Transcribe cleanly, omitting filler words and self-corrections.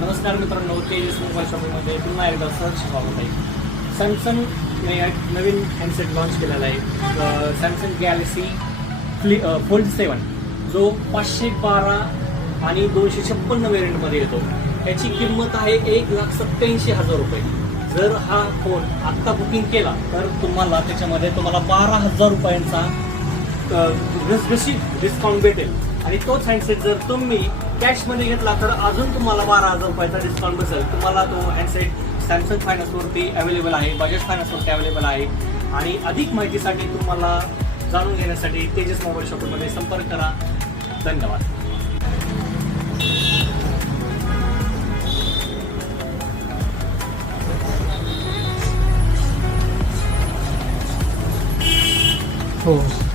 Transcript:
नमस्कार मित्रांनो, तेजस मोबाईल शॉपिंगमध्ये पुन्हा एकदा सहर्ष स्वागत आहे. सॅमसंग नवीन हँडसेट लॉन्च केलेला आहे. सॅमसंग गॅलेक्सी फोल्ड 7 जो 512 आणि 256 व्हेरियंटमध्ये येतो. याची किंमत आहे 1,87,000 रुपये. जर हा फोन आत्ता बुकिंग केला तर तुम्हाला त्याच्यामध्ये 12,000 रुपयांचा डिस्काउंट भेटेल. आणि तोच हँडसेट जर तुम्ही कॅशमध्ये घेतला तर अजून तुम्हाला 12,000 रुपयाचा डिस्काउंट बसेल. तुम्हाला तो हँडसेट सॅमसंग फायनान्सवरती अवेलेबल आहे, बजाज फायनान्सवरती अवेलेबल आहे. आणि अधिक माहितीसाठी तुम्हाला जाणून घेण्यासाठी तेजस मोबाईल शॉपमध्ये संपर्क करा. धन्यवाद. हो.